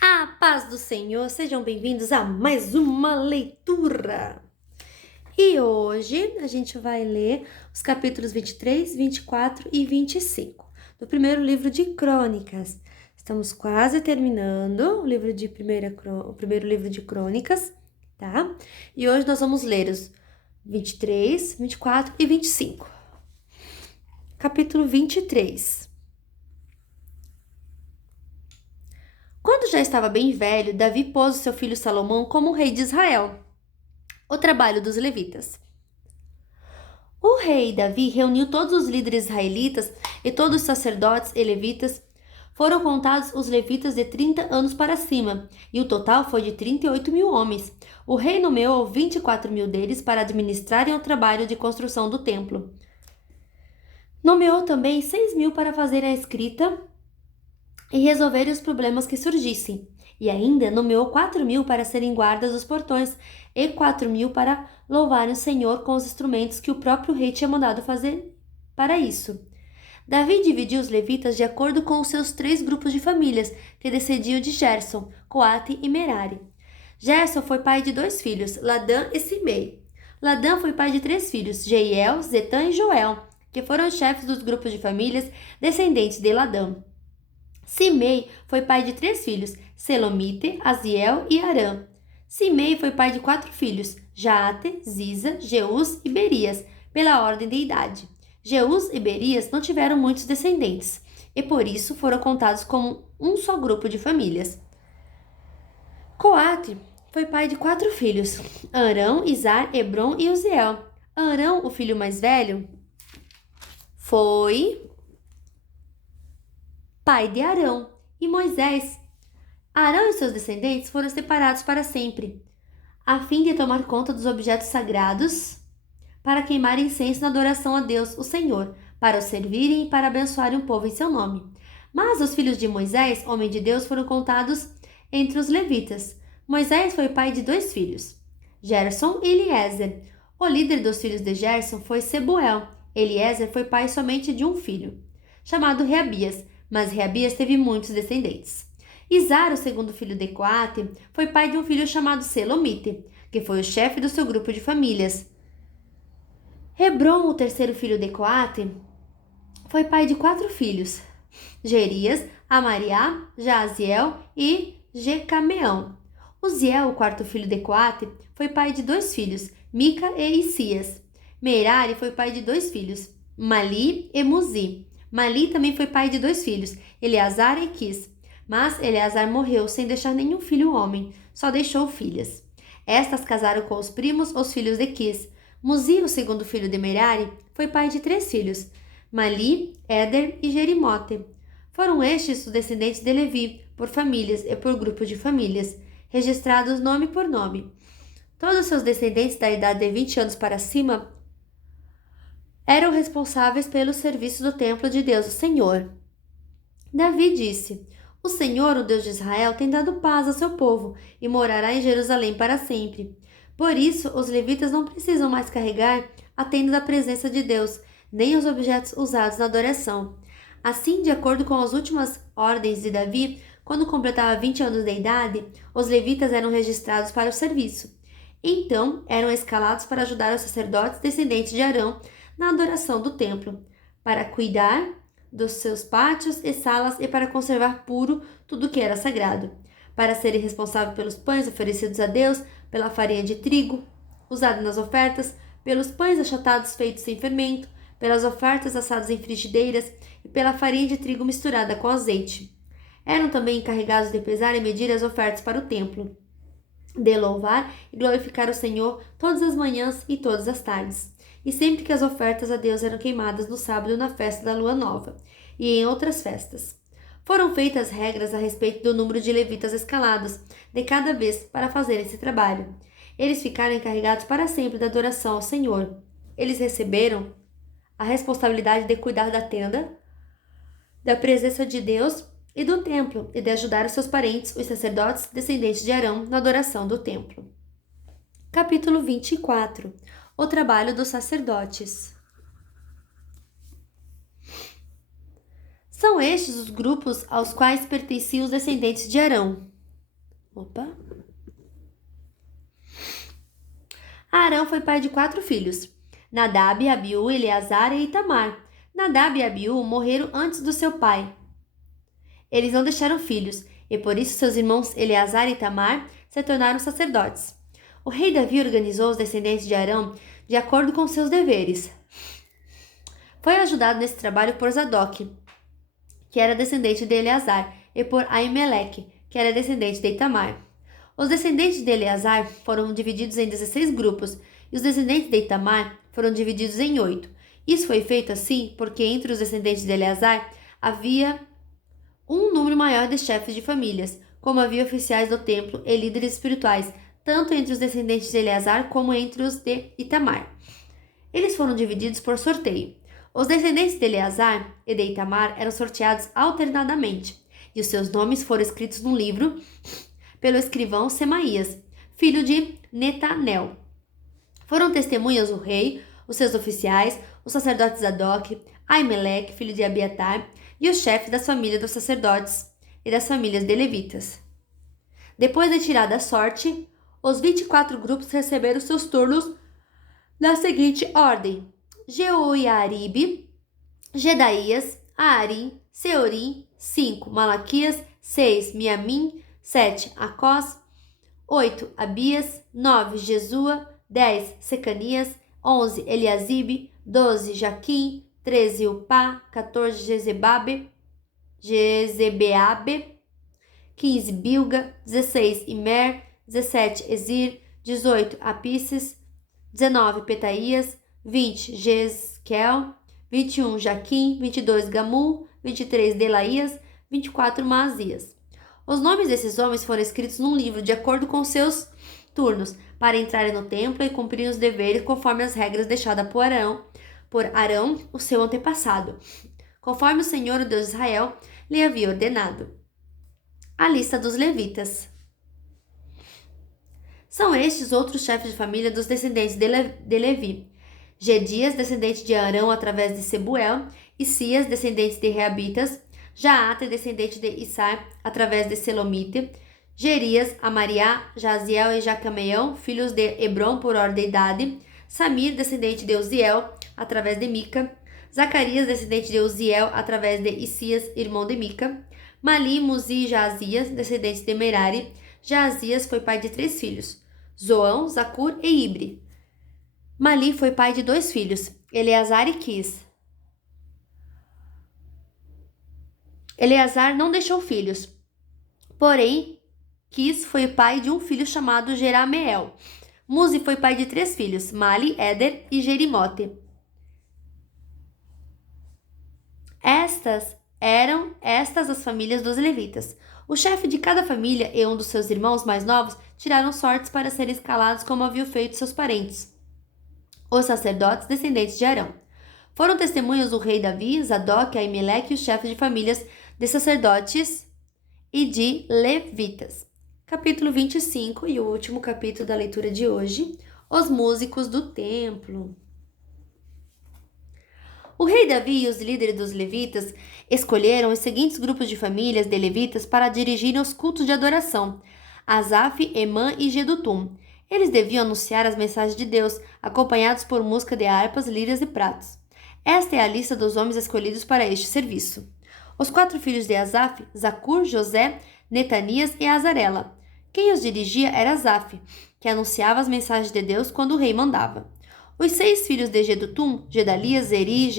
A paz do Senhor, sejam bem-vindos a mais uma leitura. E hoje a gente vai ler os capítulos 23, 24 e 25 do primeiro livro de Crônicas. Estamos quase terminando o primeiro livro de Crônicas, tá? E hoje nós vamos ler os 23, 24 e 25. Capítulo 23. Quando já estava bem velho, Davi pôs o seu filho Salomão como rei de Israel. O trabalho dos levitas. O rei Davi reuniu todos os líderes israelitas e todos os sacerdotes e levitas. Foram contados os levitas de 30 anos para cima, e o total foi de 38 mil homens. O rei nomeou 24 mil deles para administrarem o trabalho de construção do templo. Nomeou também 6 mil para fazer a escrita e resolver os problemas que surgissem. E ainda nomeou 4 mil para serem guardas dos portões e 4 mil para louvarem o Senhor com os instrumentos que o próprio rei tinha mandado fazer para isso. Davi dividiu os levitas de acordo com os seus 3 grupos de famílias, que descendiam de Gerson, Coate e Merari. Gerson foi pai de 2 filhos, Ladã e Simei. Ladã foi pai de 3 filhos, Jeiel, Zetã e Joel, que foram os chefes dos grupos de famílias descendentes de Ladã. Simei foi pai de 3 filhos, Selomite, Aziel e Arã. Simei foi pai de 4 filhos, Jaate, Ziza, Jeus e Berias, pela ordem de idade. Jeus e Berias não tiveram muitos descendentes, e por isso foram contados como um só grupo de famílias. Coate foi pai de 4 filhos, Arão, Izar, Hebron e Uziel. Arão, o filho mais velho, foi pai de Arão e Moisés. Arão e seus descendentes foram separados para sempre, a fim de tomar conta dos objetos sagrados, para queimar incenso na adoração a Deus, o Senhor, para o servirem e para abençoarem o povo em seu nome. Mas os filhos de Moisés, homem de Deus, foram contados entre os levitas. Moisés foi pai de 2 filhos, Gerson e Eliezer. O líder dos filhos de Gerson foi Sebuel. Eliezer foi pai somente de um filho, chamado Reabias, mas Reabias teve muitos descendentes. Izar, o segundo filho de Coate, foi pai de um filho chamado Selomite, que foi o chefe do seu grupo de famílias. Hebron, o terceiro filho de Coate, foi pai de 4 filhos, Gerias, Amariá, Jaziel e Jecameão. Uziel, o quarto filho de Coate, foi pai de 2 filhos, Mica e Isias. Merari foi pai de 2 filhos, Mali e Muzi. Mali também foi pai de 2 filhos, Eleazar e Quis. Mas Eleazar morreu sem deixar nenhum filho homem, só deixou filhas. Estas casaram com os primos, os filhos de Quis. Muzi, o segundo filho de Merari, foi pai de 3 filhos, Mali, Éder e Jerimote. Foram estes os descendentes de Levi, por famílias e por grupos de famílias, registrados nome por nome. Todos os seus descendentes da idade de 20 anos para cima eram responsáveis pelo serviço do templo de Deus, o Senhor. Davi disse: O Senhor, o Deus de Israel, tem dado paz ao seu povo e morará em Jerusalém para sempre. Por isso, os levitas não precisam mais carregar a tenda da presença de Deus, nem os objetos usados na adoração. Assim, de acordo com as últimas ordens de Davi, quando completava 20 anos de idade, os levitas eram registrados para o serviço. Então, eram escalados para ajudar os sacerdotes descendentes de Arão na adoração do templo, para cuidar dos seus pátios e salas e para conservar puro tudo que era sagrado, para serem responsáveis pelos pães oferecidos a Deus, pela farinha de trigo usada nas ofertas, pelos pães achatados feitos sem fermento, pelas ofertas assadas em frigideiras e pela farinha de trigo misturada com azeite. Eram também encarregados de pesar e medir as ofertas para o templo, de louvar e glorificar o Senhor todas as manhãs e todas as tardes, e sempre que as ofertas a Deus eram queimadas no sábado na festa da lua nova, e em outras festas. Foram feitas regras a respeito do número de levitas escalados de cada vez para fazer esse trabalho. Eles ficaram encarregados para sempre da adoração ao Senhor. Eles receberam a responsabilidade de cuidar da tenda, da presença de Deus e do templo, e de ajudar os seus parentes, os sacerdotes descendentes de Arão, na adoração do templo. Capítulo 24. O trabalho dos sacerdotes. São estes os grupos aos quais pertenciam os descendentes de Arão. Arão foi pai de 4 filhos: Nadab, Abiú, Eleazar e Itamar. Nadab e Abiú morreram antes do seu pai. Eles não deixaram filhos, e por isso seus irmãos Eleazar e Itamar se tornaram sacerdotes. O rei Davi organizou os descendentes de Arão de acordo com seus deveres. Foi ajudado nesse trabalho por Zadok, que era descendente de Eleazar, e por Aimeleque, que era descendente de Itamar. Os descendentes de Eleazar foram divididos em 16 grupos, e os descendentes de Itamar foram divididos em 8. Isso foi feito assim porque entre os descendentes de Eleazar havia um número maior de chefes de famílias, como havia oficiais do templo e líderes espirituais, tanto entre os descendentes de Eleazar como entre os de Itamar. Eles foram divididos por sorteio. Os descendentes de Eleazar e de Itamar eram sorteados alternadamente, e os seus nomes foram escritos num livro pelo escrivão Semaías, filho de Netanel. Foram testemunhas o rei, os seus oficiais, os sacerdotes Zadok, Aimeleque, filho de Abiatar, e os chefes das famílias dos sacerdotes e das famílias de levitas. Depois de tirada a sorte, os 24 grupos receberam seus turnos na seguinte ordem: Jeoiaribe, Gedaías, Aarim, Seorim, 5, Malaquias, 6, Miamim, 7, Acós, 8, Abias, 9, Jesua, 10, Secanias, 11, Eliasibe, 12, Jaquim, 13, Upá, 14, Jezebeabe, 15, Bilga, 16, Imer, 17, Ezir, 18, Apisses, 19, Petaías, 20, Jezquel, 21, Jaquim, 22, Gamul, 23, Delaías, 24, Maazias. Os nomes desses homens foram escritos num livro de acordo com seus turnos, para entrarem no templo e cumprirem os deveres conforme as regras deixadas por Arão, o seu antepassado, conforme o Senhor, o Deus de Israel, lhe havia ordenado. A lista dos levitas. São estes outros chefes de família dos descendentes de Levi: Gedias, descendente de Arão através de Sebuel, Isias, descendente de Reabitas, Jaata, descendente de Issar através de Selomite, Gerias, Amariá, Jaziel e Jacameão, filhos de Hebron por ordem de idade, Samir, descendente de Uziel, através de Mica, Zacarias, descendente de Uziel, através de Isias, irmão de Mica, Mali, Muzi e Jazias, descendentes de Merari. Jazias foi pai de 3 filhos, Zoão, Zacur e Ibre. Mali foi pai de 2 filhos, Eleazar e Quis. Eleazar não deixou filhos, porém Quis foi pai de um filho chamado Jerameel. Muzi foi pai de 3 filhos, Mali, Éder e Jerimote. Estas eram as famílias dos levitas. O chefe de cada família e um dos seus irmãos mais novos tiraram sortes para serem escalados como haviam feito seus parentes, os sacerdotes descendentes de Arão. Foram testemunhas do rei Davi, Zadok, Aimeleque e os chefes de famílias de sacerdotes e de levitas. Capítulo 25 e o último capítulo da leitura de hoje, os músicos do templo. O rei Davi e os líderes dos levitas escolheram os seguintes grupos de famílias de levitas para dirigirem os cultos de adoração: Asaf, Emã e Jedutum. Eles deviam anunciar as mensagens de Deus, acompanhados por música de harpas, liras e pratos. Esta é a lista dos homens escolhidos para este serviço. Os 4 filhos de Asaf, Zacur, José, Netanias e Azarela. Quem os dirigia era Asaf, que anunciava as mensagens de Deus quando o rei mandava. Os 6 filhos de Jedutum, Gedalias, Zeri,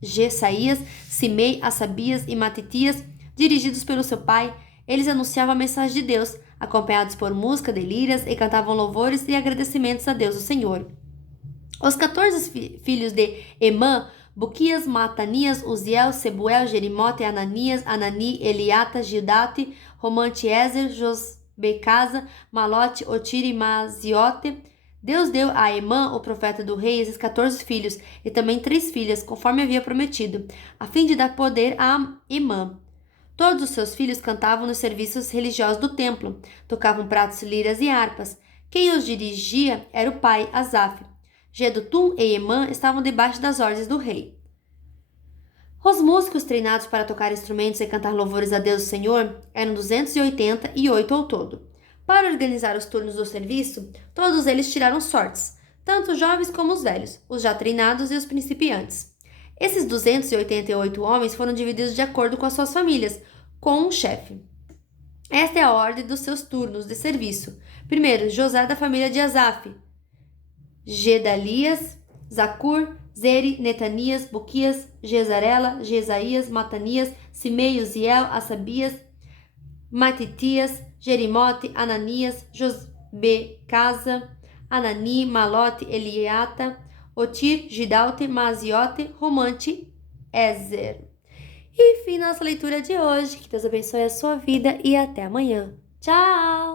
Jesaías, Simei, Assabias e Matitias, dirigidos pelo seu pai, eles anunciavam a mensagem de Deus, acompanhados por música de liras, e cantavam louvores e agradecimentos a Deus, o Senhor. Os 14 filhos de Emã, Buquias, Matanias, Uziel, Sebuel, Jerimote, Ananias, Anani, Eliata, Gildate, Romante, Ezer, Josbecasa, Malote, Otire e Maziote. Deus deu a Emã, o profeta do rei, esses 14 filhos e também 3 filhas, conforme havia prometido, a fim de dar poder a Emã. Todos os seus filhos cantavam nos serviços religiosos do templo, tocavam pratos, liras e harpas. Quem os dirigia era o pai, Asaf. Jedutum e Emã estavam debaixo das ordens do rei. Os músicos treinados para tocar instrumentos e cantar louvores a Deus o Senhor eram 288 ao todo. Para organizar os turnos do serviço, todos eles tiraram sortes, tanto os jovens como os velhos, os já treinados e os principiantes. Esses 288 homens foram divididos de acordo com as suas famílias, com um chefe. Esta é a ordem dos seus turnos de serviço. Primeiro, José da família de Asaf, Gedalias, Zacur, Zeri, Netanias, Buquias, Jezarela, Jesaías, Matanias, Simei, Uziel, Assabias, Matitias, Jerimote, Ananias, Josbecasa, Anani, Malote, Eliata, Otir, Gidalte, Maziote, Romante, Ezer. E fim nossa leitura de hoje. Que Deus abençoe a sua vida e até amanhã. Tchau!